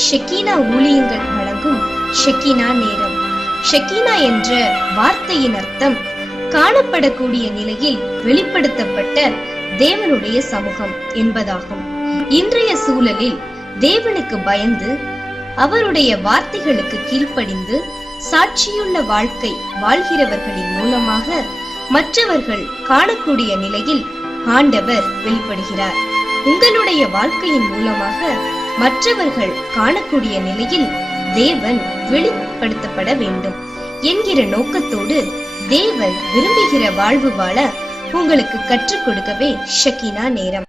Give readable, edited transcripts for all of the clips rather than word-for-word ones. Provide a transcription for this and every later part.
ஷெக்கீனா ஊழியங்கள் வழங்கும் ஷெக்கீனா நேரம். ஷெக்கீனா என்ற வார்த்தையின் அர்த்தம் காணப்படக்கூடிய நிலையில் வெளிப்படுத்தப்பட்ட தேவனுடைய சமூகம் என்பதாகும். இன்றைய சூழலில் தேவனுக்கு பயந்து அவருடைய வார்த்தைகளுக்கு கீழ்ப்படிந்து சாட்சியுள்ள வாழ்க்கை வாழ்கிறவர்களின் மூலமாக மற்றவர்கள் காணக்கூடிய நிலையில் ஆண்டவர் வெளிப்படுகிறார். உங்களுடைய வாழ்க்கையின் மூலமாக மற்றவர்கள் காணக்கூடிய நிலையில் தேவன் வெளிப்படுத்தப்பட வேண்டும் என்கிற நோக்கத்தோடு தேவன் விரும்புகிற வாழ்வு வாழ உங்களுக்கு கற்றுக் கொடுக்கவே ஷெக்கீனா நேரம்.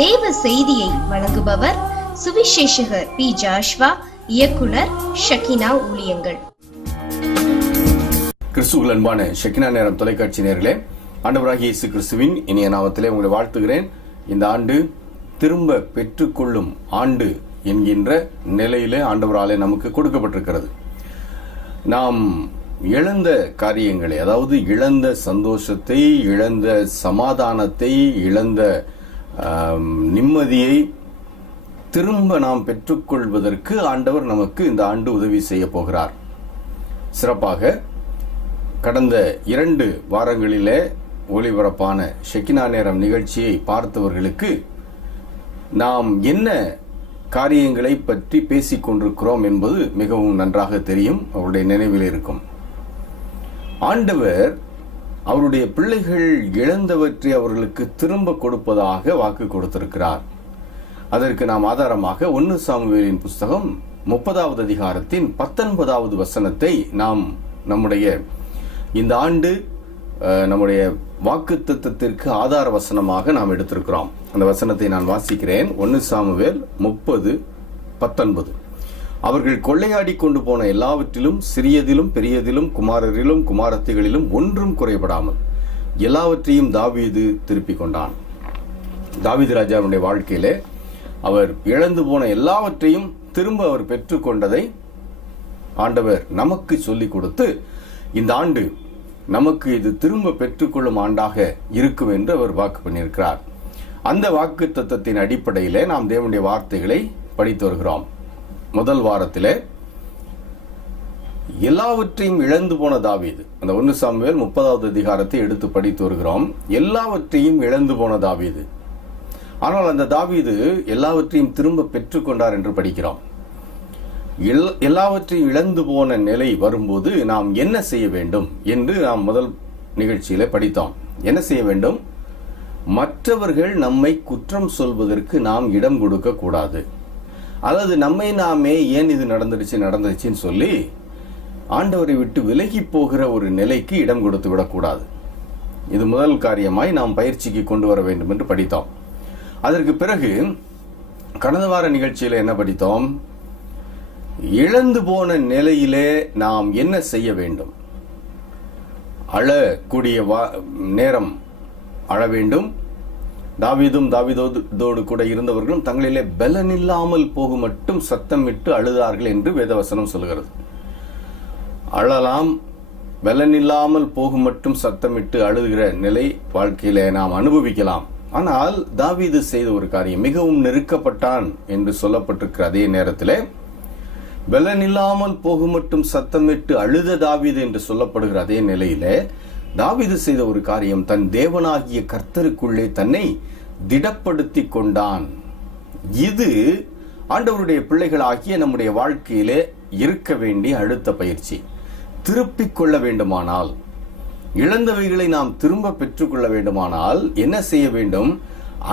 தேவ செய்தியை வழங்குபவர் சுவிசேஷகர் பி. ஜாஷ்வா, இயக்குனர், ஷெக்கீனா ஊழியங்கள். கிறிஸ்துவுக்குள் அன்பான ஷெக்கீனா நேரம் தொலைக்காட்சி நேயர்களே, ஆண்டவராகிய இயேசு கிறிஸ்துவின் இனிய நாமத்திலே உங்களை வாழ்த்துகிறேன். இந்த ஆண்டு திரும்ப பெற்றுக்கொள்ளும் ஆண்டு என்கின்ற நிலையிலே ஆண்டவராலே நமக்கு கொடுக்கப்பட்டிருக்கிறது. நாம் இழந்த காரியங்களை, அதாவது இழந்த சந்தோஷத்தை, இழந்த சமாதானத்தை, இழந்த நிம்மதியை திரும்ப நாம் பெற்றுக்கொள்வதற்கு ஆண்டவர் நமக்கு இந்த ஆண்டு உதவி செய்ய போகிறார். சிறப்பாக கடந்த 2 வாரங்களிலே ஒளிபரப்பான ஷெக்கீனா நேரம் நிகழ்ச்சியை பார்த்தவர்களுக்கு நாம் என்ன காரியங்களை பற்றி பேசிக் கொண்டிருக்கிறோம் என்பது மிகவும் நன்றாக தெரியும், அவருடைய நினைவில் இருக்கும். ஆண்டவர் அவருடைய பிள்ளைகள் இழந்தவற்றை அவர்களுக்கு திரும்ப கொடுப்பதாக வாக்கு கொடுத்திருக்கிறார். அதற்கு நாம் ஆதாரமாக 1 சாமுவேலின் புஸ்தகம் 30வது அதிகாரத்தின் 19வது வசனத்தை நாம் நம்முடைய இந்த ஆண்டு நம்முடைய வாக்குத்தத்தத்திற்கு ஆதார வசனமாக நாம் எடுத்திருக்கிறோம். அந்த வசனத்தை நான் வாசிக்கிறேன். 1 சாமுவேல் 30:19. அவர்கள் கொள்ளையாடி கொண்டு போன எல்லாவற்றிலும் சிறியதிலும் பெரியதிலும் குமாரரிலும் குமாரத்திகளிலும் ஒன்றும் குறைபடாமல் எல்லாவற்றையும் தாவீது திருப்பிக் கொண்டான். தாவீது ராஜாவுடைய வாழ்க்கையிலே அவர் இழந்து போன எல்லாவற்றையும் திரும்ப அவர் பெற்றுக்கொண்டதை ஆண்டவர் நமக்கு சொல்லிக் கொடுத்து, இந்த ஆண்டு நமக்கு இது திரும்ப பெற்றுக்கொள்ளும் ஆண்டாக இருக்கும் என்று அவர் வாக்கு பண்ணியிருக்கிறார். அந்த வாக்கு தத்தத்தின் அடிப்படையிலே நாம் தேவனுடைய வார்த்தைகளை படித்து வருகிறோம். முதல் வாரத்திலே எல்லாவற்றையும் இழந்து போன தாவீது, அந்த 1 சாமுவேல் 30வது அதிகாரத்தை எடுத்து படித்து வருகிறோம். எல்லாவற்றையும் இழந்து போன தாவீது, ஆனால் அந்த தாவீது எல்லாவற்றையும் திரும்ப பெற்றுக்கொண்டார் என்று படிக்கிறோம். எல்லாவற்றையும் இழந்து போன நிலை வரும்போது நாம் என்ன செய்ய வேண்டும் என்று நாம் முதல் நிகழ்ச்சியில படித்தோம். என்ன செய்ய வேண்டும்? மற்றவர்கள் நம்மை குற்றம் சொல்வதற்கு நாம் இடம் கொடுக்க கூடாது. அல்லது நம்மை நாமே ஏன் இது நடந்துருச்சுன்னு சொல்லி ஆண்டவரை விட்டு விலகி போகிற ஒரு நிலைக்கு இடம் கொடுத்து விடக்கூடாது. இது முதல் காரியமாய் நாம் பயிற்சிக்கு கொண்டு வர வேண்டும் என்று படித்தோம். அதற்கு பிறகு கடந்த வார நிகழ்ச்சியில என்ன படித்தோம்? இழந்து போன நிலையிலே நாம் என்ன செய்ய வேண்டும்? அழக்கூடிய நேரம் அழ வேண்டும். தாவீதும் தாவீதோடு கூட இருந்தவர்களும் தங்களிலே பலனில்லாமல் போகும் மட்டும் சத்தமிட்டு அழுதார்கள் என்று வேதவசனம் சொல்கிறது. அழலாம், பலனில்லாமல் போகும் மட்டும் சத்தமிட்டு அழுகிற நிலை வாழ்க்கையில நாம் அனுபவிக்கலாம். ஆனால் தாவீது செய்த ஒரு காரியம், மிகவும் நெருக்கப்பட்டான் என்று சொல்லப்பட்டிருக்கிற அதே நேரத்தில் பலனில்லாமல் போகும் மட்டும் சத்தமிட்டு அழுத தாவீது என்று சொல்லப்படுகிற அதே நிலையில தாவீது செய்த ஒரு காரியம், தன் தேவனாகிய கர்த்தருக்குள்ளே தன்னை திடப்படுத்தி கொண்டான். இது ஆண்டவருடைய பிள்ளைகளாகிய நம்முடைய வாழ்க்கையிலே இருக்க வேண்டிய அடுத்த பயிற்சி. திருப்பிக் கொள்ள வேண்டுமானால், இழந்தவைகளை நாம் திரும்ப பெற்றுக்கொள்ள வேண்டுமானால் என்ன செய்ய வேண்டும்?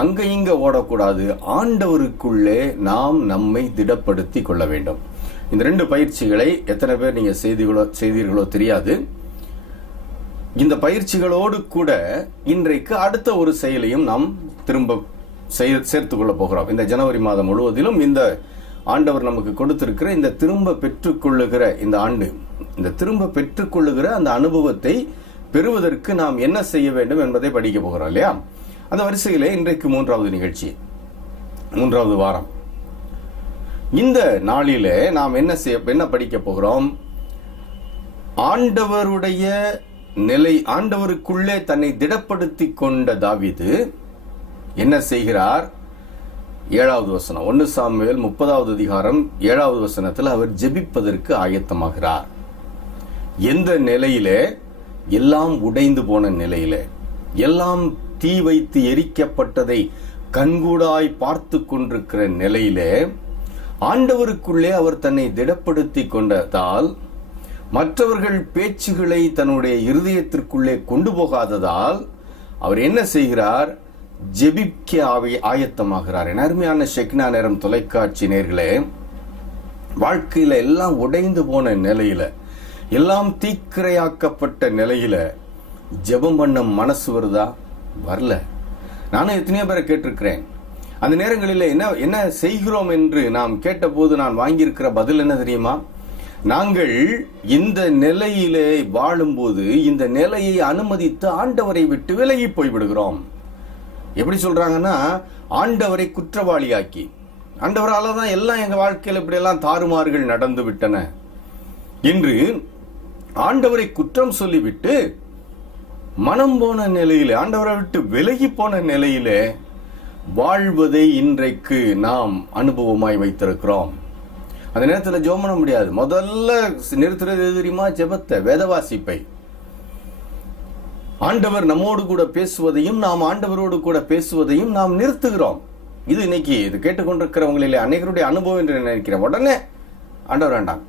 அங்க இங்க ஓடக்கூடாது. ஆண்டவருக்குள்ளே நாம் நம்மை திடப்படுத்தி கொள்ள வேண்டும். இந்த 2 பயிற்சிகளை எத்தனை பேர் நீங்க செய்தீர்களோ தெரியாது. இந்த பயிற்சிகளோடு கூட இன்றைக்கு அடுத்த ஒரு செயலையும் நாம் திரும்ப சேர்த்துக் கொள்ள போகிறோம். இந்த ஜனவரி மாதம் முழுவதிலும் இந்த ஆண்டவர் நமக்கு கொடுத்திருக்கிற இந்த திரும்ப பெற்றுக்கொள்ளுகிற இந்த ஆண்டு, இந்த திரும்ப பெற்றுக்கொள்ளுகிற அந்த அனுபவத்தை பெறுவதற்கு நாம் என்ன செய்ய வேண்டும் என்பதை படிக்க போகிறோம் இல்லையா? அந்த வரிசையிலே இன்றைக்கு 3வது நிகழ்ச்சி, 3வது வாரம். இந்த நாளிலே நாம் என்ன படிக்க போகிறோம்? ஆண்டவருடைய நிலை, ஆண்டவருக்குள்ளே தன்னை திடப்படுத்தி கொண்ட தாவீது என்ன செய்கிறார்? 7வது வசனம். 1 சாமுவேல் 30வது அதிகாரம் 7வது வசனத்தில் அவர் ஜெபிப்பதற்கு ஆயத்தமாகிறார். எந்த நிலையிலே? எல்லாம் உடைந்து போன நிலையிலே, எல்லாம் தீ வைத்து எரிக்கப்பட்டதை கண்கூடாய் பார்த்து கொண்டிருக்கிற நிலையிலே, ஆண்டவருக்குள்ளே அவர் தன்னை திடப்படுத்தி கொண்டதால், மற்றவர்கள் பேச்சுகளை தன்னுடைய இருதயத்திற்குள்ளே கொண்டு போகாததால் அவர் என்ன செய்கிறார்? ஜெபிக்க ஆயத்தமாகிறார். என் அருமையான ஷெக்கினா நேரம் தொலைக்காட்சி நேயர்களே, வாழ்க்கையில எல்லாம் உடைந்து போன நிலையில, எல்லாம் தீக்கிரையாக்கப்பட்ட நிலையில ஜெபம் பண்ண மனசு வருதா? வரல. நானும் எத்தனையோ பேரை கேட்டிருக்கிறேன். அந்த நேரங்களில் என்ன செய்கிறோம் என்று நாம் கேட்டபோது நான் வாங்கியிருக்கிற பதில் என்ன தெரியுமா? நாங்கள் இந்த நிலையிலே வாழும்போது இந்த நிலையை அனுமதித்து ஆண்டவரை விட்டு விலகி போய்விடுகிறோம். எப்படி சொல்றாங்கன்னா, ஆண்டவரை குற்றவாளியாக்கி, ஆண்டவரால தான் எல்லாம் எங்க வாழ்க்கையில் இப்படி எல்லாம் தாறுமாறுகள் நடந்து விட்டன என்று ஆண்டவரை குற்றம் சொல்லிவிட்டு மனம் போன நிலையிலே, ஆண்டவரை விட்டு விலகி போன நிலையிலே வாழ்வதை இன்றைக்கு நாம் அனுபவமாய் வைத்திருக்கிறோம். அந்த நேரத்தில் ஜெபம் பண்ண முடியாது. முதல்ல நிறுத்துறது தெரியுமா? ஜெபத்தை, வேத வாசிப்பை. ஆண்டவர் நம்மோடு கூட பேசுவதையும் நாம் ஆண்டவரோடு கூட பேசுவதையும் நாம் நிறுத்துகிறோம். இது இன்னைக்கு இது கேட்டுக்கொண்டிருக்கிறவங்களிலே அநேகருடைய அனுபவம் என்று நினைக்கிறேன். உடனே ஆண்டவர் வேண்டாம்,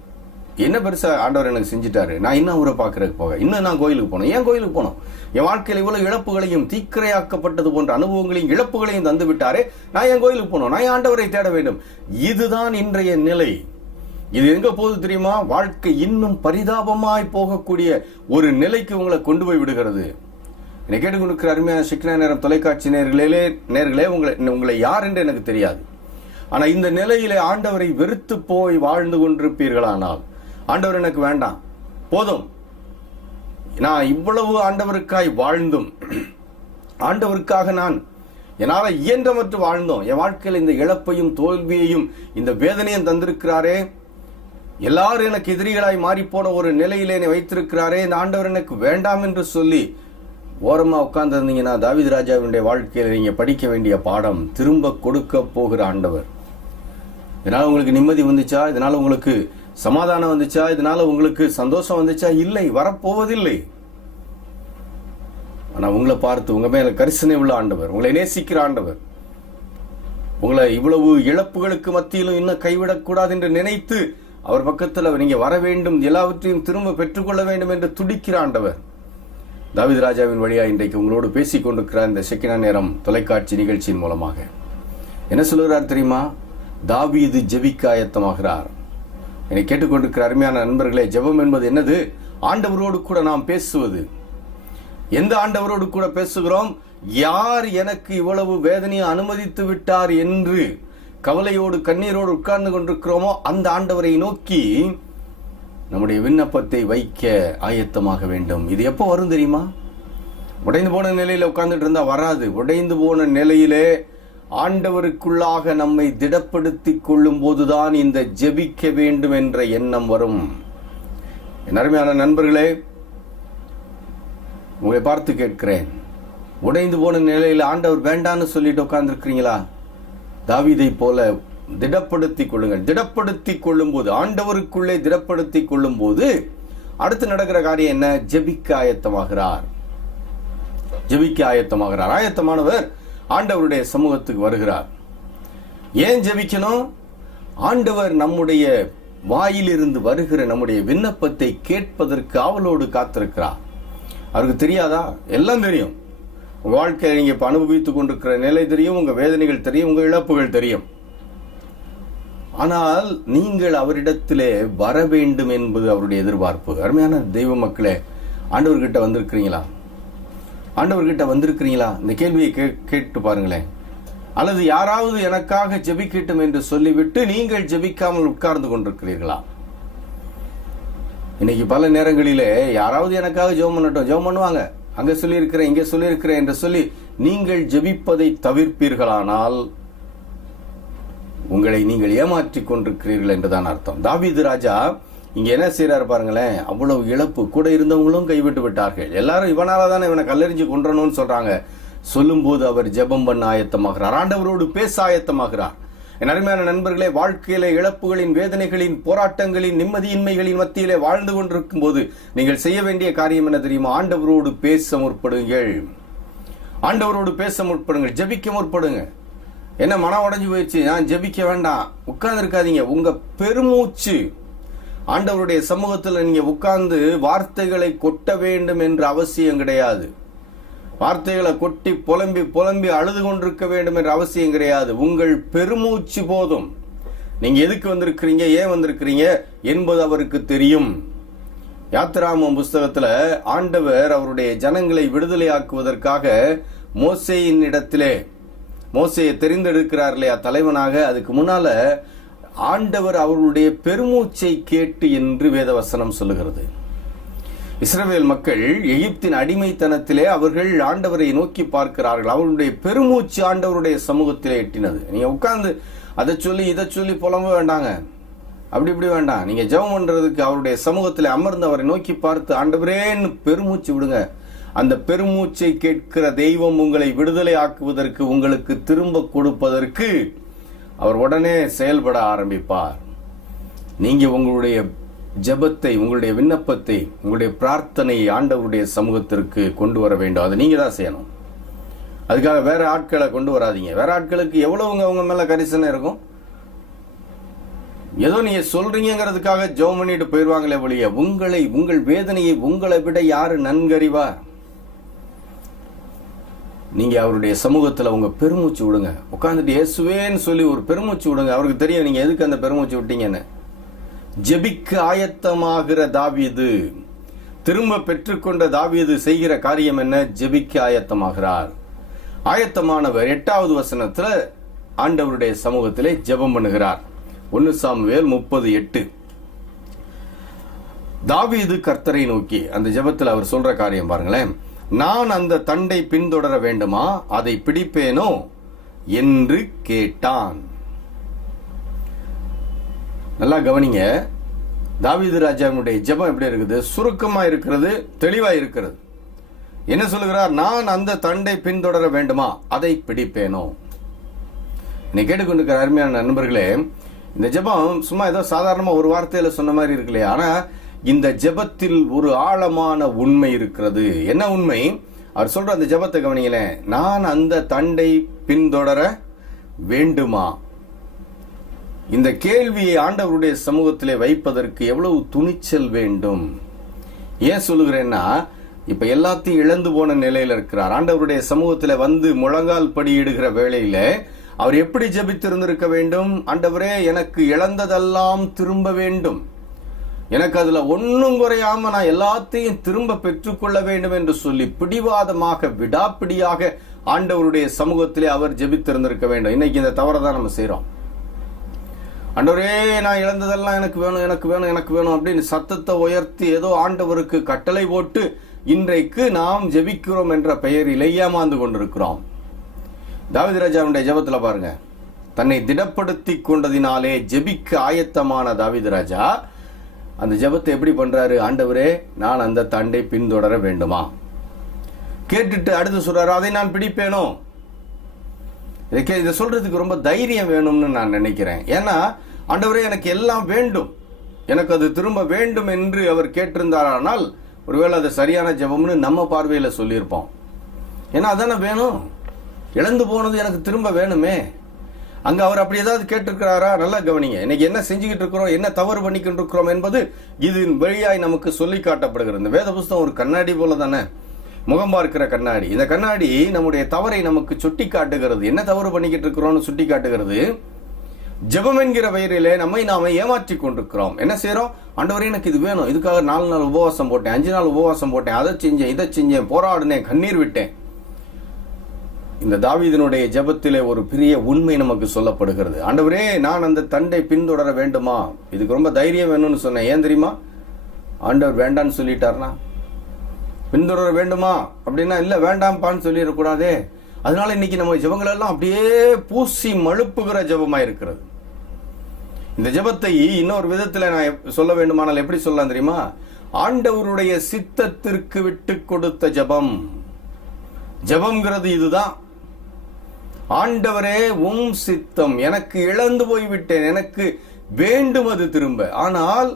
என்ன பெருசா ஆண்டவர் எனக்கு செஞ்சுட்டாரு, நான் இன்னும் அவரை பார்க்கறதுக்கு போக, இன்னும் நான் கோயிலுக்கு போனோம். ஏன் கோயிலுக்கு போனோம்? என் வாழ்க்கையில் இவ்வளவு இழப்புகளையும் தீக்கிரையாக்கப்பட்டது போன்ற அனுபவங்களையும் இழப்புகளையும் தந்து விட்டாரே, நான் என் கோயிலுக்கு போனோம், நான் ஆண்டவரை தேட வேண்டும். இதுதான் இன்றைய நிலை. இது எங்க போகுது தெரியுமா? வாழ்க்கை இன்னும் பரிதாபமாய் போகக்கூடிய ஒரு நிலைக்கு உங்களை கொண்டு போய் விடுகிறது. என்னை கேட்டுக்கொண்டிருக்கிற அருமையான ஷெக்கினா நேரம் தொலைக்காட்சி நேர்களே, உங்களை யார் என்று எனக்கு தெரியாது. ஆனா இந்த நிலையிலே ஆண்டவரை வெறுத்து போய் வாழ்ந்து கொண்டிருப்பீர்களானால், ஆண்டவர் எனக்கு வேண்டாம், போதும், நான் இவ்வளவு ஆண்டவருக்காய் வாழ்ந்தும், ஆண்டவருக்காக நான் என்னால் இயன்றமற்று வாழ்ந்தோம், என் வாழ்க்கையில் இந்த இழப்பையும் தோல்வியையும் இந்த வேதனையும் தந்திருக்கிறாரே, எல்லாரும் எனக்கு எதிரிகளாய் மாறி போன ஒரு நிலையிலே என்னை வைத்திருக்கிறாரே, இந்த ஆண்டவர் எனக்கு வேண்டாம் என்று சொல்லி ஓரமா உட்கார்ந்து இருந்தீங்கன்னா, தாவீது ராஜாவினுடைய வாழ்க்கையில் நீங்க படிக்க வேண்டிய பாடம் திரும்ப கொடுக்க போகிற ஆண்டவர். இதனால உங்களுக்கு நிம்மதி வந்துச்சா? இதனால உங்களுக்கு சமாதானம் வந்துச்சா? இதனால உங்களுக்கு சந்தோஷம் வந்துச்சா? இல்லை, வரப்போவதில்லை. ஆனா உங்களை பார்த்து உங்க மேல கரிசனை உள்ள ஆண்டவர், உங்களை நேசிக்கிற ஆண்டவர், உங்களை இவ்வளவு இழப்புகளுக்கு மத்தியிலும் இன்னும் கைவிடக்கூடாது என்று நினைத்து அவர் பக்கத்தில் நீங்க வர வேண்டும், எல்லாவற்றையும் திரும்ப பெற்றுக்கொள்ள வேண்டும் என்று துடிக்கிற ஆண்டவர். தாவீது ராஜாவின் வழியா இன்றைக்கு உங்களோடு பேசிக் கொண்டிருக்கிறார் இந்த ஷெக்கினா நேரம் தொலைக்காட்சி நிகழ்ச்சியின் மூலமாக. என்ன சொல்லுகிறார் தெரியுமா? தாவீது ஜெபிக்க ஆயத்தமாகிறார். என்னை கேட்டுக்கொண்டிருக்கிற அருமையான நண்பர்களே, ஜெபம் என்பது என்னது? ஆண்டவரோடு கூட நாம் பேசுவது. எந்த ஆண்டவரோடு கூட பேசுகிறோம்? யார் எனக்கு இவ்வளவு வேதனையை அனுமதித்து விட்டார் என்று கவலையோடு கண்ணீரோடு உட்கார்ந்து கொண்டிருக்கிறோமோ அந்த ஆண்டவரை நோக்கி நம்முடைய விண்ணப்பத்தை வைக்க ஆயத்தமாக வேண்டும். இது எப்போ வரும் தெரியுமா? உடைந்து போன நிலையில உட்கார்ந்துட்டு இருந்தா வராது. உடைந்து போன நிலையிலே ஆண்டவருக்குள்ளாக நம்மை திடப்படுத்தி கொள்ளும் போதுதான் இந்த ஜெபிக்க வேண்டும் என்ற எண்ணம் வரும். என் அருமையான நண்பர்களே, உங்களை பார்த்து கேட்கிறேன், உடைந்து போன நிலையில ஆண்டவர் வேண்டான்னு சொல்லிட்டு உட்கார்ந்து இருக்கிறீங்களா? தாவீதை போல திடப்படுத்திக் கொள்ளுங்கள். திடப்படுத்திக் கொள்ளும் போது, ஆண்டவருக்குள்ளே திடப்படுத்திக் கொள்ளும் போது அடுத்து நடக்கிற காரியம் என்ன? ஜெபிக்க ஆயத்தமாகிறார். ஜெபிக்க ஆயத்தமாகிறார். ஆயத்தமானவர் ஆண்டவருடைய சமூகத்துக்கு வருகிறார். ஏன் ஜெபிக்கணும்? ஆண்டவர் நம்முடைய வாயிலிருந்து வருகிற நம்முடைய விண்ணப்பத்தை கேட்பதற்கு ஆவலோடு காத்திருக்கிறார். அவருக்கு தெரியாதா? எல்லாம் தெரியும். உங்க வாழ்க்கையை நீங்க இப்ப அனுபவித்துக் கொண்டிருக்கிற நிலை தெரியும், உங்க வேதனைகள் தெரியும், உங்க இழப்புகள் தெரியும். ஆனால் நீங்கள் அவரிடத்திலே வர வேண்டும் என்பது அவருடைய எதிர்பார்ப்பு. அருமையான தெய்வ மக்களே, ஆண்டவர்கிட்ட வந்திருக்கிறீங்களா? ஆண்டவர்கிட்ட வந்திருக்கிறீங்களா? இந்த கேள்வியை கேட்டு பாருங்களேன். அல்லது யாராவது எனக்காக ஜெபிக்கட்டும் என்று சொல்லிவிட்டு நீங்கள் ஜெபிக்காமல் உட்கார்ந்து கொண்டிருக்கிறீர்களா? இன்னைக்கு பல நேரங்களிலே யாராவது எனக்காக ஜெபம் பண்ணட்டும், ஜெபம் பண்ணுவாங்க, அங்க சொல்லியிருக்கிறேன் இங்க சொல்லியிருக்கிறேன் என்று சொல்லி நீங்கள் ஜெபிப்பதை தவிர்ப்பீர்களானால் உங்களை நீங்கள் ஏமாற்றிக் கொண்டிருக்கிறீர்கள் என்றுதான் அர்த்தம். தாவீது ராஜா இங்க என்ன செய்யறாரு பாருங்களேன். அவ்வளவு இழப்பு, கூட இருந்தவங்களும் கைவிட்டு விட்டார்கள். எல்லாரும் இவனால தானே இவனை கல்லெறிஞ்சு கொன்றணும்னு சொல்றாங்க. சொல்லும்போது அவர் ஜெபம் பண்ண ஆயத்தமாகிறார், ஆண்டவரோடு பேச ஆயத்தமாகிறார். என் அருமையான நண்பர்களே, வாழ்க்கையில இழப்புகளின், வேதனைகளின், போராட்டங்களின், நிம்மதியின்மைகளின் மத்தியிலே வாழ்ந்து கொண்டிருக்கும் போது நீங்கள் செய்ய வேண்டிய காரியம் என்ன தெரியுமா? ஆண்டவரோடு பேச முற்படுங்கள். ஆண்டவரோடு பேச முற்படுங்கள், ஜெபிக்க முற்படுங்க. என்ன மனம் உடைஞ்சு போயிடுச்சு, நான் ஜெபிக்க வேண்டாம், உட்கார்ந்து இருக்காதீங்க. உங்க பெருமூச்சு ஆண்டவருடைய சமூகத்தில் நீங்க உட்கார்ந்து வார்த்தைகளை கொட்ட வேண்டும் என்ற அவசியம் கிடையாது. வார்த்தைகளை கொட்டி புலம்பி புலம்பி அழுது கொண்டிருக்க வேண்டும் என்ற அவசியம் கிடையாது. உங்கள் பெருமூச்சு போதும். நீங்க எதுக்கு வந்திருக்கிறீங்க, ஏன் வந்திருக்கிறீங்க என்பது அவருக்கு தெரியும். யாத்திராமம் புஸ்தகத்துல ஆண்டவர் அவருடைய ஜனங்களை விடுதலையாக்குவதற்காக மோசேயின் இடத்திலே மோசேயை தெரிந்தெடுக்கிறார் இல்லையா தலைவனாக. அதுக்கு முன்னால ஆண்டவர் அவர்களுடைய பெருமூச்சை கேட்டு என்று வேதவசனம் சொல்லுகிறது. இஸ்ரவேல் மக்கள் எகிப்தின் அடிமைத்தனத்திலே அவர்கள் ஆண்டவரை நோக்கி பார்க்கிறார்கள். அவர்களுடைய பெருமூச்சு ஆண்டவருடைய சமூகத்திலே எட்டினது. நீங்க உட்கார்ந்து அதை சொல்லி இதை சொல்லி புலம்ப வேண்டாங்க, அப்படி இப்படி வேண்டாம். நீங்க ஜெபம் பண்றதுக்கு அவருடைய சமூகத்தில் அமர்ந்து அவரை நோக்கி பார்த்து ஆண்டவரேன்னு பெருமூச்சு விடுங்க. அந்த பெருமூச்சை கேட்கிற தெய்வம் உங்களை விடுதலை ஆக்குவதற்கு, உங்களுக்கு திரும்ப கொடுப்பதற்கு அவர் உடனே செயல்பட ஆரம்பிப்பார். நீங்க உங்களுடைய ஜெபத்தை, உங்களுடைய விண்ணப்பத்தை, உங்களுடைய பிரார்த்தனையை ஆண்டவருடைய சமூகத்திற்கு கொண்டு வர வேண்டும். அதை நீங்க தான் செய்யணும். அதுக்காக வேற ஆட்களை கொண்டு வராதீங்க. வேற ஆட்களுக்கு எவ்வளவுங்க அவங்க மேல கரிசனை இருக்கும்? ஏதோ நீங்க சொல்றீங்கிறதுக்காக ஜெபம் பண்ணிட்டு போயிடுவாங்களே ஒழிய உங்கள் வேதனையை உங்களை விட யாரு நன்கறிவார்? நீங்க அவருடைய சமூகத்துல உங்க பெருமூச்சு விடுங்க. உட்கார்ந்துட்டு இயேசுவேன்னு சொல்லி ஒரு பெருமூச்சு விடுங்க. அவருக்கு தெரியும் நீங்க எதுக்கு அந்த பெருமூச்சு விட்டீங்கன்னு. ஜெபிக்க ஆயத்தமாகிற தாவீது, திரும்ப பெற்றுக்கொண்ட தாவீது செய்கிற காரியம் என்ன? ஜெபிக்க ஆயத்தமாகிறார். ஆயத்தமானவர் 8வது வசனத்துல ஆண்டவருடைய சமூகத்திலே ஜெபம் பண்ணுகிறார். 1 சாமுவேல் 30:8. தாவீது கர்த்தரை நோக்கி அந்த ஜெபத்தில் அவர் சொல்ற காரியம் பாருங்களேன். நான் அந்த தண்டை பின்தொடர வேண்டுமா, அதை பிடிப்பேனோ என்று கேட்டான். நல்லா கவனிங்க. தாவீது ராஜாவுடைய ஜெபம் எப்படி இருக்குது? சுருக்கமா இருக்கிறது, தெளிவா இருக்கிறது. என்ன சொல்லுகிறார்? நான் அந்த தண்டை பின்தொடர வேண்டுமா, அதை பிடிப்பேனோ. நீ கேட்டுக்கொண்டிருக்கிற அருமையான நண்பர்களே, இந்த ஜெபம் சும்மா ஏதோ சாதாரணமா ஒரு வார்த்தையில சொன்ன மாதிரி இருக்கு இல்லையா? ஆனா இந்த ஜெபத்தில் ஒரு ஆழமான உண்மை இருக்கிறது. என்ன உண்மை? அவர் சொல்ற அந்த ஜெபத்தை கவனிங்களேன். நான் அந்த தண்டை பின்தொடர வேண்டுமா. இந்த கேள்வியை ஆண்டவருடைய சமூகத்திலே வைப்பதற்கு எவ்வளவு துணிச்சல் வேண்டும். ஏன் சொல்லுகிறேன்னா, இப்ப எல்லாத்தையும் இழந்து போன நிலையில இருக்கிறார். ஆண்டவருடைய சமூகத்திலே வந்து முழங்கால் படியிடுகிற வேளையில அவர் எப்படி ஜெபித்திருந்திருக்க வேண்டும்? ஆண்டவரே, எனக்கு இழந்ததெல்லாம் திரும்ப வேண்டும், எனக்கு அதுல ஒன்னும் குறையாம நான் எல்லாத்தையும் திரும்ப பெற்றுக்கொள்ள வேண்டும் என்று சொல்லி பிடிவாதமாக, விடாப்பிடியாக ஆண்டவருடைய சமூகத்திலே அவர் ஜெபித்திருந்திருக்க வேண்டும். இன்னைக்கு இந்த தவறை தான் நம்ம செய்யறோம். ஆண்டவரே, நான் இழந்ததெல்லாம் எனக்கு வேணும், எனக்கு வேணும், எனக்கு வேணும் அப்படின்னு சத்தத்தை உயர்த்தி ஏதோ ஆண்டவருக்கு கட்டளை போட்டு இன்றைக்கு நாம் ஜெபிக்கிறோம் என்ற பெயரில் ஏமாந்து கொண்டிருக்கிறோம். தாவீது ராஜாவுடைய ஜெபத்துல பாருங்க, தன்னை திடப்படுத்தி கொண்டதினாலே ஜெபிக்க ஆயத்தமான தாவீது ராஜா அந்த ஜெபத்தை எப்படி பண்றாரு? ஆண்டவரே, நான் அந்த தண்டை பின்தொடர வேண்டுமா. கேட்டுட்டு அடுத்து சொல்றாரு, அதை நான் பிடிப்பேனோ. இதை சொல்றதுக்கு ரொம்ப தைரியம் வேணும்னு நான் நினைக்கிறேன். ஏன்னா ஆண்டவரே, எனக்கு எல்லாம் வேண்டும், எனக்கு அது திரும்ப வேண்டும் என்று அவர் கேட்டிருந்தாரானால் ஒருவேளை அது சரியான ஜெபம்னு நம்ம பார்வையில சொல்லியிருப்போம். ஏன்னா அதானே வேணும், இழந்து போனது எனக்கு திரும்ப வேணுமே. அங்க அவர் அப்படி ஏதாவது கேட்டிருக்கிறாரா? நல்லா கவனிங்க. இன்னைக்கு என்ன செஞ்சுக்கிட்டு இருக்கிறோம், என்ன தவறு பண்ணிக்கிட்டு இருக்கிறோம் என்பது இதன் வழியாய் நமக்கு சொல்லி காட்டப்படுகிறது. இந்த வேத புஸ்தகம் ஒரு கண்ணாடி போல தானே, முகம் பார்க்கிற கண்ணாடி. இந்த கண்ணாடி நம்முடைய தவறை நமக்கு சுட்டி காட்டுகிறது. என்ன தவறு பண்ணிக்கிட்டு இருக்கிறோம்னு சுட்டி காட்டுகிறது. ஜெபம் என்கிற பெயரிலே நம்மை நாம ஏமாற்றி கொண்டிருக்கிறோம். என்ன செய்யறோம்? ஆண்டவரே, எனக்கு இது வேணும், இதுக்காக 4 நாள் உபவாசம் போட்டேன், 5 நாள் உபவாசம் போட்டேன், அதை செஞ்சேன், இதை செஞ்சேன், போராடினேன், கண்ணீர் விட்டேன். இந்த தாவீதினுடைய ஜெபத்திலே ஒரு பெரிய உண்மை நமக்கு சொல்லப்படுகிறது. ஆண்டவரே, நான் அந்த தண்டை பின்தொடர வேண்டுமா. இதுக்கு ரொம்ப தைரியம் வேணும்னு சொன்னேன். ஏன் தெரியுமா? ஆண்டவர் வேண்டான்னு சொல்லிட்டார்னா. பின்தொடர வேண்டுமா அப்படின்னா இல்ல வேண்டாம்பான்னு சொல்லிடக்கூடாதே. அதனால இன்னைக்கு நம்ம ஜெபங்கள் எல்லாம் அப்படியே பூசி மழுப்புகிற ஜெபமா இருக்கிறது. இந்த ஜெபத்தை இன்னொரு விதத்துல நான் சொல்ல வேண்டுமானால் எப்படி சொல்லலாம் தெரியுமா? ஆண்டவருடைய சித்தத்திற்கு விட்டு கொடுத்த ஜெபம். ஜெபம்ங்கிறது இதுதான். ஆண்டவரே உம் சித்தம், எனக்கு இழந்து போய்விட்டேன், எனக்கு வேண்டும் அது திரும்ப. ஆனால்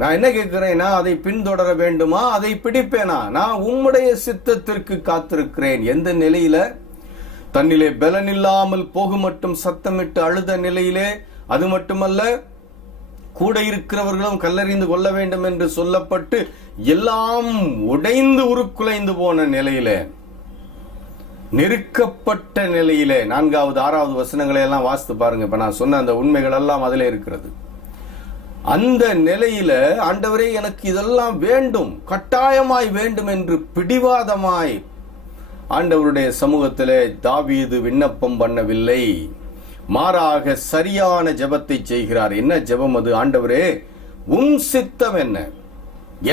நான் என்ன கேட்கிறேன்னா, அதை பின்தொடர வேண்டுமா, அதை பிடிப்பேனா? நான் உம்முடைய சித்தத்திற்கு காத்திருக்கிறேன். எந்த நிலையில? தன்னிலே பலன் இல்லாமல் போகு மட்டும் சத்தமிட்டு அழுத நிலையிலே. அது மட்டுமல்ல, கூட இருக்கிறவர்களும் கல்லறிந்து கொள்ள வேண்டும் என்று சொல்லப்பட்டு எல்லாம் உடைந்து உருக்குலைந்து போன நிலையிலே, நெருக்கப்பட்ட நிலையிலே, 4வது 6வது வசனங்களை எல்லாம் வாசித்து பாருங்க. இப்ப நான் சொன்ன அந்த உண்மைகள் எல்லாம் அதிலே இருக்கிறது. அந்த நிலையில ஆண்டவரே எனக்கு இதெல்லாம் வேண்டும், கட்டாயமாய் வேண்டும் என்று பிடிவாதமாய் ஆண்டவருடைய சமூகத்திலே தாவீது விண்ணப்பம் பண்ணவில்லை. மாறாக சரியான ஜெபத்தை செய்கிறார். என்ன ஜெபம் அது? ஆண்டவரே உம் சித்தம் என்ன?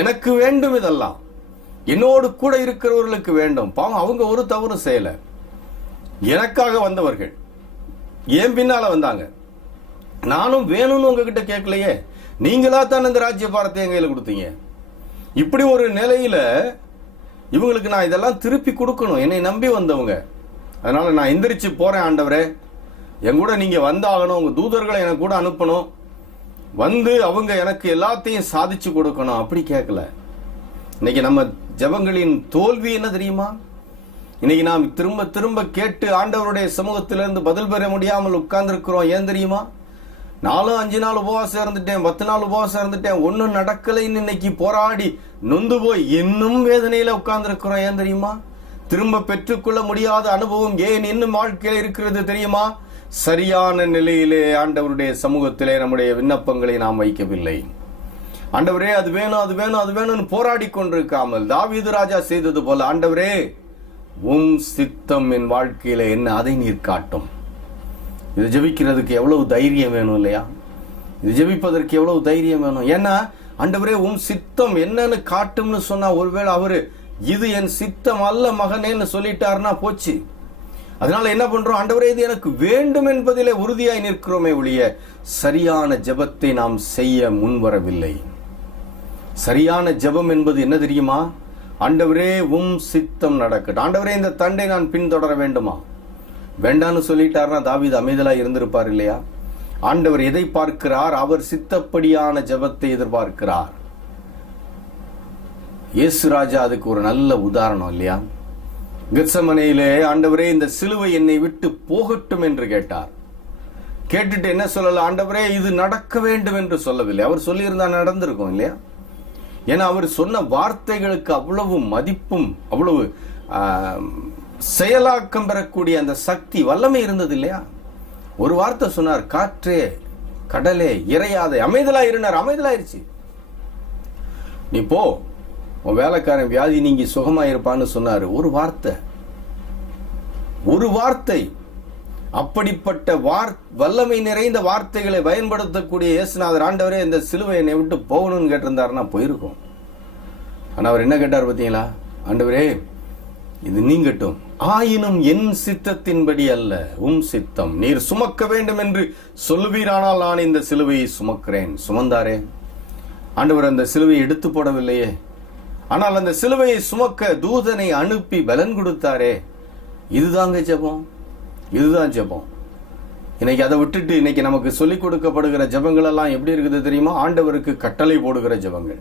எனக்கு வேண்டும், இதெல்லாம் என்னோடு கூட இருக்கிறவர்களுக்கு வேண்டும். பாவம், அவங்க ஒரு தவறு செய்யல, எனக்காக வந்தவர்கள், ஏன் பின்னால வந்தாங்க. நானும் வேணும்னு உங்ககிட்ட கேட்கலையே, நீங்களா தான் இந்த ராஜ்ய பாரத்தை என் கையில் கொடுத்தீங்க. இப்படி ஒரு நிலையில இவங்களுக்கு நான் இதெல்லாம் திருப்பி கொடுக்கணும், என்னை நம்பி வந்தவங்க. அதனால நான் எந்திரிச்சு போறேன் ஆண்டவரே, என் கூட நீங்க வந்தாகணும், உங்க தூதர்களை எனக்கு கூட அனுப்பணும், வந்து அவங்க எனக்கு எல்லாத்தையும் சாதிச்சு கொடுக்கணும். அப்படி கேட்கல. இன்னைக்கு நம்ம ஜெபங்களின் தோல்வி என்ன தெரியுமா? இன்னைக்கு நாம் திரும்ப திரும்ப கேட்டு ஆண்டவருடைய சமூகத்திலிருந்து பதில் பெற முடியாமல் உட்கார்ந்து இருக்கிறோம். ஏன் தெரியுமா? 4-5 நாள் உபவாசம் இருந்துட்டேன், 10 நாள் உபவாசம் இருந்துட்டேன், ஒன்னும் நடக்கலைன்னு இன்னைக்கு போராடி நொந்து போய் இன்னும் வேதனையில உட்கார்ந்து இருக்கிறோம். ஏன் தெரியுமா? திரும்ப பெற்றுக்கொள்ள முடியாத அனுபவம் ஏன் இன்னும் வாழ்க்கையில இருக்கிறது தெரியுமா? சரியான நிலையிலே ஆண்டவருடைய சமூகத்திலே நம்முடைய விண்ணப்பங்களை நாம் வைக்கவில்லை. ஆண்டவரே அது வேணும், அது வேணும், அது வேணும்னு போராடி கொண்டிருக்காமல் தாவீது ராஜா செய்தது போல, ஆண்டவரே உம் சித்தம் என் வாழ்க்கையில என்ன, அதை நீர் காட்டும். இது ஜெபிக்கிறதுக்கு எவ்வளவு தைரியம் வேணும் இல்லையா? இது ஜெபிப்பதற்கு எவ்வளவு தைரியம் வேணும்? ஏன்னா ஆண்டவரே உம் சித்தம் என்னன்னு காட்டும்னு சொன்னா, ஒருவேளை அவரு இது என் சித்தம் அல்ல மகனேன்னு சொல்லிட்டாருன்னா போச்சு. அதனால என்ன பண்றோம்? ஆண்டவரே இது எனக்கு வேண்டும் என்பதிலே உறுதியாய் நிற்கிறோமே ஒழிய சரியான ஜெபத்தை நாம் செய்ய முன்வரவில்லை. சரியான ஜெபம் என்பது என்ன தெரியுமா? ஆண்டவரே உம் சித்தம் நடக்கட்டும். ஆண்டவரே இந்த தண்டை நான் பின்தொடர வேண்டுமா? வேண்டான்னு சொல்லிட்டாருன்னா தாவீது அமைதலா இருந்திருப்பார் இல்லையா? ஆண்டவர் எதை பார்க்கிறார்? அவர் சித்தப்படியான ஜெபத்தை எதிர்பார்க்கிறார். இயேசு ராஜா அதுக்கு ஒரு நல்ல உதாரணம் இல்லையா? கெத்சமனேயிலே ஆண்டவரே இந்த சிலுவை என்னை விட்டு போகட்டும் என்று கேட்டார். கேட்டுட்டு என்ன சொல்லல? ஆண்டவரே இது நடக்க வேண்டும் என்று சொல்லவில்லை. அவர் சொல்லியிருந்தா நடந்திருக்கும் இல்லையா? ஏன்னா அவர் சொன்ன வார்த்தைகளுக்கு அவ்வளவு மதிப்பும் அவ்வளவு செயலாக்கம் பெறக்கூடிய அந்த சக்தி வல்லமை இருந்தது இல்லையா? ஒரு வார்த்தை சொன்னார், காற்றே கடலே இறையாதே அமைதலா இருந்தார், அமைதலாயிருச்சு. நீ போ, உன் வேலைக்காரன் வியாதி நீங்கி சுகமாயிருப்பான்னு சொன்னாரு. ஒரு வார்த்தை, ஒரு வார்த்தை. அப்படிப்பட்ட வல்லமை நிறைந்த வார்த்தைகளை பயன்படுத்தக்கூடிய இயேசுநாதர் ஆண்டவரே இந்த சிலுவை என்னை விட்டு போகணும்னு கேட்டிருந்தாருன்னா போயிருக்கும். ஆனா அவர் என்ன கேட்டார் பார்த்தீங்களா? ஆண்டவரே இது நீங்கட்டும், ஆயினும் என் சித்தத்தின்படி அல்ல உம் சித்தம். நீர் சுமக்க வேண்டும் என்று சொல்லுவீரானால் நான் இந்த சிலுவையை சுமக்கிறேன். சுமந்தாரே ஆண்டவர், அந்த சிலுவையை எடுத்து போடவில்லையே. ஆனால் அந்த சிலுவையை சுமக்க தூதனை அனுப்பி பலன் கொடுத்தாரே. இதுதாங்க ஜெபம், இதுதான் ஜெபம். இன்னைக்கு அதை விட்டுட்டு இன்னைக்கு நமக்கு சொல்லிக் கொடுக்கப்படுகிற ஜெபங்கள் எல்லாம் எப்படி இருக்குது தெரியுமா? ஆண்டவருக்கு கட்டளை போடுகிற ஜெபங்கள்.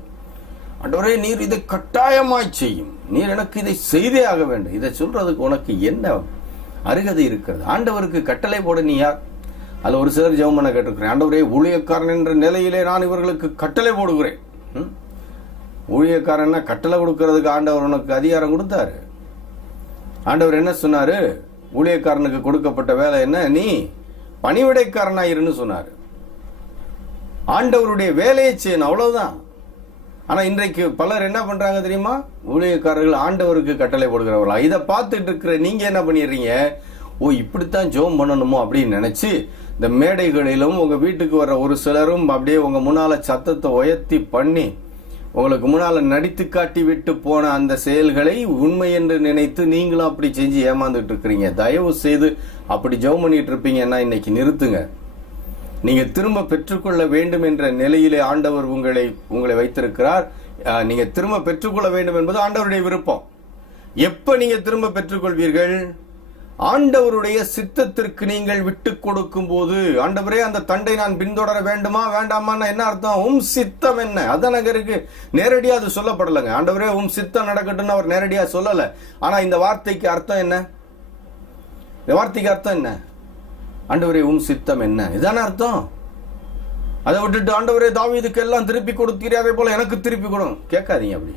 ஆண்டவரே நீர் இதை கட்டாயமாய் செய்யும், நீர் எனக்கு இதை செய்தே ஆக வேண்டும். இதை சொல்றதுக்கு உனக்கு என்ன அருகதை இருக்கிறது? ஆண்டவருக்கு கட்டளை போட நீ யார்? அதுல ஒரு சிலர் ஜெபம் பண்ண கேட்டிருக்கிறேன். ஆண்டவரே ஊழியக்காரன் என்ற நிலையிலே நான் இவர்களுக்கு கட்டளை போடுகிறேன். ஊழியக்காரன்னா கட்டளை கொடுக்கறதுக்கு ஆண்டவர் உனக்கு அதிகாரம் கொடுத்தாரு. ஆண்டவர் என்ன சொன்னாரு? ஊழியக்காரனுக்கு கொடுக்கப்பட்ட வேலை என்ன? நீ பணிவிடைக்காரனாயிருன்னு சொன்னாரு. ஆண்டவருடைய வேலையை செய்யணும், அவ்வளவுதான். ஆனா இன்றைக்கு பலர் என்ன பண்றாங்க தெரியுமா? ஊழியக்காரர்கள் ஆண்டவருக்கு கட்டளை போடுகிறவர்களா? இதை பார்த்துட்டு இருக்கிற நீங்க என்ன பண்ணிடுறீங்க? ஓ இப்படித்தான் ஜெபம் பண்ணணுமோ அப்படின்னு நினைச்சு இந்த மேடைகளிலும் உங்க வீட்டுக்கு வர்ற ஒரு சிலரும் அப்படியே உங்க முன்னால சத்தத்தை உயர்த்தி பண்ணி உங்களுக்கு முன்னால நடித்து காட்டி விட்டு போன அந்த செயல்களை உண்மை என்று நினைத்து நீங்களும் அப்படி செஞ்சு ஏமாந்துட்டு இருக்கிறீங்க. தயவு செய்து அப்படி ஜெபம் பண்ணிட்டு இருப்பீங்கன்னா இன்னைக்கு நிறுத்துங்க. நீங்க திரும்ப பெற்றுக்கொள்ள வேண்டும் என்ற நிலையிலே ஆண்டவர் உங்களை வைத்திருக்கிறார். நீங்க திரும்ப பெற்றுக்கொள்ள வேண்டும் என்பது ஆண்டவருடைய விருப்பம். எப்ப நீங்க திரும்ப பெற்றுக்கொள்வீர்கள்? ஆண்டவருடைய சித்தத்திற்கு நீங்கள் விட்டு கொடுக்கும் போது. ஆண்டவரே, அந்த தண்டை நான் பின்தொடர வேண்டுமா வேண்டாமான்னு என்ன அர்த்தம்? உம் சித்தம் என்ன? அதான் இருக்கு. நேரடியா அது சொல்லப்படலைங்க. ஆண்டவரே உம் சித்தம் நடக்கட்டும்னு அவர் நேரடியா சொல்லல. ஆனா இந்த வார்த்தைக்கு அர்த்தம் என்ன? இந்த வார்த்தைக்கு அர்த்தம் என்ன? ஆண்டவரே உம் சித்தம் என்ன? இதான அர்த்தம். அதை விட்டுட்டு ஆண்டவரே தாவீதுக்கு எல்லாம் திருப்பி கொடுத்தீரே, அதே போல எனக்கு திருப்பி கொடு கேட்காதீங்க. அப்படி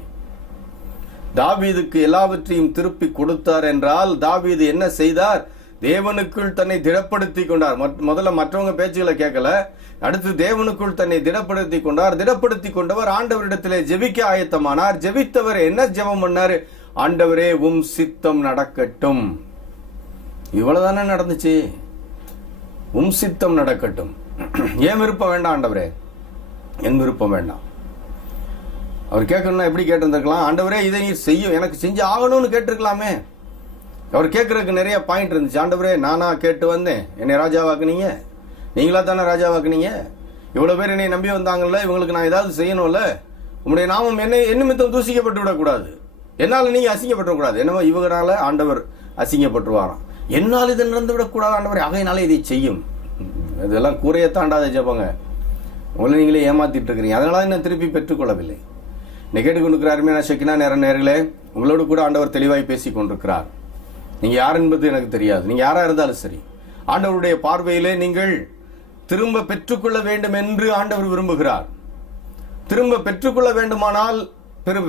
தாவீதுக்கு எல்லாவற்றையும் திருப்பி கொடுத்தார் என்றால் தாவீது என்ன செய்தார்? தேவனுக்குள் தன்னை திடப்படுத்தி கொண்டார். முதல்ல மற்றவங்க பேச்சுகளை கேட்கல. அடுத்து தேவனுக்குள் தன்னை திடப்படுத்தி கொண்டார். திடப்படுத்தி கொண்டவர் ஆண்டவரிடத்திலே ஜெபிக்க ஆயத்தமானார். ஜெபித்தவர் என்ன ஜெபம் பண்ணாரு? ஆண்டவரே உம் சித்தம் நடக்கட்டும். இவ்வளவுதானே நடந்துச்சு. உம் சித்தம் நடக்கட்டும். ஏன் விருப்பம் வேண்டாம் ஆண்டவரே? என் விருப்பம் வேண்டாம். அவர் கேட்கணும்னா எப்படி கேட்டிருந்திருக்கலாம்? ஆண்டவரே இதை நீ செய்யும், எனக்கு செஞ்சு ஆகணும்னு கேட்டிருக்கலாமே. அவர் கேட்கறதுக்கு நிறைய பாயிண்ட் இருந்துச்சு. ஆண்டவரே நானா கேட்டு வந்தேன், என்னை ராஜாவாக்குனீங்க, நீங்களா தானே ராஜாவாக்குனீங்க, இவ்வளவு பேர் என்னை நம்பி வந்தாங்கல்ல, இவங்களுக்கு நான் ஏதாவது செய்யணும்ல, உங்களுடைய நாமம் என்ன நிமித்தம் தூசிக்கப்பட்டு விடக்கூடாது, என்னால் நீங்க அசிங்கப்பட்டுவிடக்கூடாது. என்னவோ இவங்களால ஆண்டவர் அசிங்கப்பட்டுருவாராம். என்னால் இது நடந்து விடக்கூடாது ஆண்டவரே, ஆகையினால இதை செய்யும். இதெல்லாம் கூரையை தாண்டாத ஜெபங்க. உங்களை நீங்களே ஏமாத்திட்டு இருக்கிறீங்க. அதனால என்ன திருப்பி பெற்றுக்கொள்ளவில்லை. இன்னைக்கு கேட்டுக்கொண்டிருக்கிறாருமே நான் ஷெக்கினா நேர்களே, உங்களோடு கூட ஆண்டவர் தெளிவாய் பேசிக் கொண்டிருக்கிறார். நீங்க யார் என்பது எனக்கு தெரியாது. நீங்க யாரா இருந்தாலும் சரி, ஆண்டவருடைய பார்வையிலே நீங்கள் திரும்ப பெற்றுக்கொள்ள வேண்டும் என்று ஆண்டவர் விரும்புகிறார். திரும்ப பெற்றுக்கொள்ள வேண்டுமானால்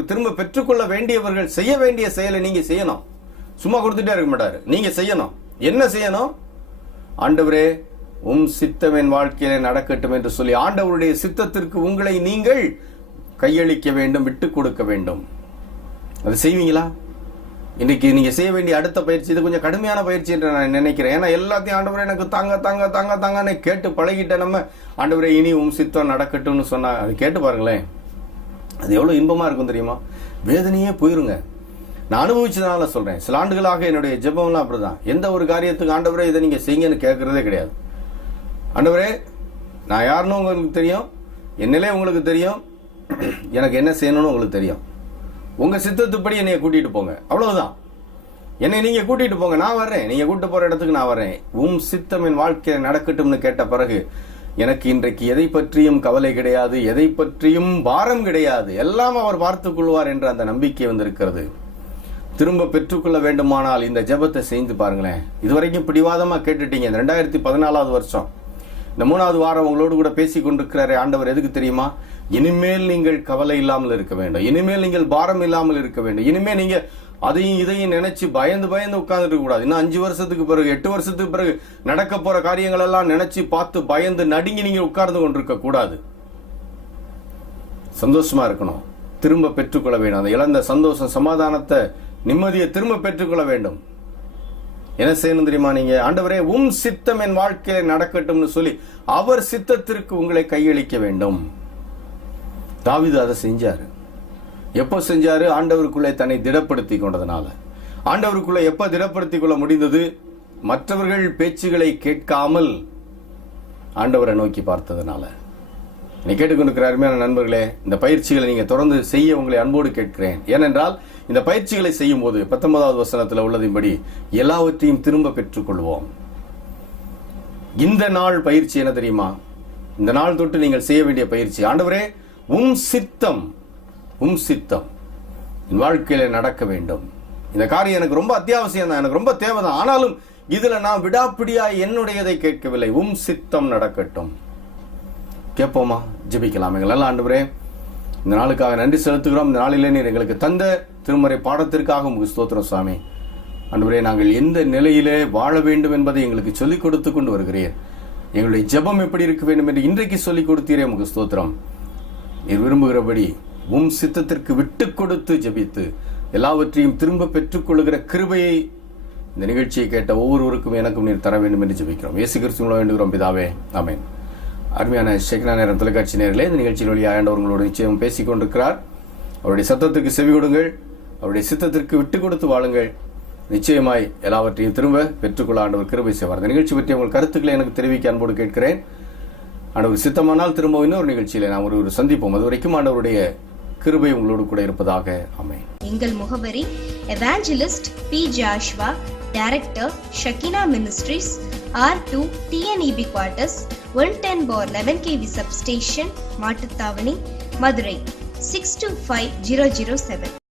திரும்ப பெற்றுக்கொள்ள வேண்டியவர்கள் செய்ய வேண்டிய செயலை நீங்க செய்யணும். சும்மா கொடுத்துட்டே இருக்க மாட்டாரு. நீங்க செய்யணும். என்ன செய்யணும்? ஆண்டவரே உம் சித்தம் என் வாழ்க்கையில நடக்கட்டும் என்று சொல்லி ஆண்டவருடைய சித்தத்திற்கு உங்களை நீங்கள் கையளிக்க வேண்டும், விட்டு கொடுக்க வேண்டும். அது செய்வீங்களா? இன்னைக்கு நீங்க செய்ய வேண்டிய அடுத்த பயிற்சி, இது கொஞ்சம் கடுமையான பயிற்சி என்று நான் நினைக்கிறேன். ஏன்னா எல்லாத்தையும் ஆண்டவரே எனக்கு தாங்க தாங்க தாங்க தாங்கன்னு கேட்டு பழகிட்ட நம்ம. ஆண்டவரே இனி உம் சித்தம் நடக்கட்டும்னு சொன்னா அது கேட்டு பாருங்களேன், அது எவ்வளவு இன்பமா இருக்கும் தெரியுமா? வேதனையே போயிருங்க. நான் அனுபவிச்சதுனால சொல்றேன். சில ஆண்டுகளாக என்னுடைய ஜெபம்லாம் அப்படிதான். எந்த ஒரு காரியத்துக்கு ஆண்டவரே இதை நீங்க செய்யுங்கன்னு கேட்கறதே கிடையாது. ஆண்டவரே நான் யாருன்னு உங்களுக்கு தெரியும், என் நிலை உங்களுக்கு தெரியும், எனக்கு என்ன செய்யணும்னு உங்களுக்கு தெரியும், உங்க சித்தத்துப்படி என்னைய கூட்டிட்டு போங்க, அவ்வளவுதான். என்னை நீங்க கூட்டிட்டு போங்க, நான் வர்றேன். நீங்க கூட்டிட்டு போற இடத்துக்கு நான் வர்றேன். உம் சித்தம் என் வாழ்க்கையை நடக்கட்டும்னு கேட்ட பிறகு எனக்கு இன்றைக்கு எதை பற்றியும் கவலை கிடையாது, எதை பற்றியும் பாரம் கிடையாது. எல்லாம் அவர் பார்த்துக் கொள்வார் என்ற அந்த நம்பிக்கை வந்திருக்கிறது. திரும்ப பெற்றுக்கொள்ள வேண்டுமானால் இந்த ஜெபத்தை செய்து பாருங்களேன். இதுவரைக்கும் பிடிவாதமா கேட்டுட்டீங்க. 2014 வருஷம் இந்த 3வது வாரம் உங்களோடு கூட பேசிக் கொண்டிருக்கிறாரே ஆண்டவர் எதுக்கு தெரியுமா? இனிமேல் நீங்கள் கவலை இல்லாமல் இருக்க வேண்டும், இனிமேல் நீங்கள் பாரம் இல்லாமல் இருக்க வேண்டும், இனிமேல் நீங்க அதையும் இதையும் நினைச்சு பயந்து பயந்து உட்கார்ந்துட்டு கூடாது. இன்னும் 5 வருஷத்துக்கு பிறகு 8 வருஷத்துக்கு பிறகு நடக்க போற காரியங்கள் எல்லாம் நினைச்சு பார்த்து பயந்து நடுங்கி நீங்க உட்கார்ந்து கொண்டிருக்க கூடாது. சந்தோஷமா இருக்கணும். திரும்ப பெற்றுக்கொள்ள வேண்டும். அந்த இழந்த சந்தோஷம், சமாதானத்தை, நிம்மதியை திரும்ப பெற்றுக்கொள்ள வேண்டும். என்ன செய்யணும் தெரியுமா? நீங்க ஆண்டவரே உம் சித்தம் என் வாழ்க்கையில நடக்கட்டும்னு சொல்லி அவர் சித்தத்திற்கு உங்களை கையளிக்க வேண்டும். தாவீது அதை செஞ்சாரு. எப்போ செஞ்சாரு? ஆண்டவருக்குள்ளே தன்னை திடப்படுத்தி கொண்டதுனால. ஆண்டவருக்குள்ள எப்ப திடப்படுத்தி கொள்ள முடிந்தது? மற்றவர்கள் பேச்சுகளை கேட்காமல் ஆண்டவரை நோக்கி பார்த்ததுனால. நீ கேட்டுக்கொண்டிருக்கிற நண்பர்களே, இந்த பயிற்சிகளை நீங்க தொடர்ந்து செய்ய உங்களை அன்போடு கேட்கிறேன். ஏனென்றால் இந்த பயிற்சிகளை செய்யும் போது 19வது வசனத்தில் உள்ளதின்படி எல்லாவற்றையும் திரும்ப பெற்றுக்கொள்வோம். இந்த நாள் பயிற்சி என்ன தெரியுமா? இந்த நாள் தொட்டு நீங்கள் செய்ய வேண்டிய பயிற்சி, ஆண்டவரே உம் சித்தம், உம் சித்தம் என் வாழ்க்கையில நடக்க வேண்டும். இந்த காரியம் எனக்கு ரொம்ப அத்தியாவசியம் தான், எனக்கு ரொம்ப தேவைதான். ஆனாலும் இதுல நான் விடாப்பிடியாய் என்னுடையதை கேட்கவில்லை. உம் சித்தம் நடக்கட்டும். கேட்போமா? ஜெபிக்கலாம். எங்கள் நல்ல ஆண்டவரே, இந்த நாளுக்காக நன்றி செலுத்துகிறோம். இந்த நாளிலே நீர் எங்களுக்கு தந்த திருமறை பாடத்திற்காக உங்களுக்கு ஸ்தோத்திரம் சுவாமி. ஆண்டவரே, நாங்கள் எந்த நிலையிலே வாழ வேண்டும் என்பதை எங்களுக்கு சொல்லிக் கொடுத்து கொண்டு வருகிறீர். எங்களுடைய ஜெபம் எப்படி இருக்க வேண்டும் என்று இன்றைக்கு சொல்லிக் கொடுத்தீரே, உங்களுக்கு ஸ்தோத்திரம். நீர் விரும்புகிறபடி உம் சித்தத்திற்கு விட்டு கொடுத்து ஜெபித்து எல்லாவற்றையும் திரும்ப பெற்றுக்கொள்ளுகிற கிருபையை இந்த நிகழ்ச்சியை கேட்ட ஒவ்வொருவருக்கும் எனக்கும் நீர் தர வேண்டும் என்று ஜெபிக்கிறோம். இயேசு கிறிஸ்து மூலம் வேண்டுகிறோம் பிதாவே, ஆமென். அருமையான ஷெக்கினா நேரம் தொலைக்காட்சி நேயர்களே, இந்த நிகழ்ச்சியில் வழியாக ஆண்டவர்களோடு நிச்சயம் பேசிக் கொண்டிருக்கிறார். அவருடைய சத்தத்துக்கு செவி கொடுங்கள், அவருடைய சித்தத்திற்கு விட்டு கொடுத்து வாழுங்கள். நிச்சயமாய் எல்லாவற்றையும் திரும்ப பெற்றுக்கொள்ள ஆண்டவர் கிருபை செய்வார். இந்த நிகழ்ச்சி பற்றி உங்கள் கருத்துக்களை எனக்கு தெரிவிக்க அன்போடு கேட்கிறேன். ஆண்டவர் சித்தமானால் திரும்ப இன்னொரு நிகழ்ச்சியில நாம் ஒரு சந்திப்போம். அது வரைக்கும் ஆண்டவருடைய கிருபை உங்களோடு கூட இருப்பதாக. ஆமென். எங்கள் முகவரி evangelist P. Joshua, director, Shekinah ministries, R2 TNEB quarters, 110/11 kV substation, Mattuthavani, Madurai 625007.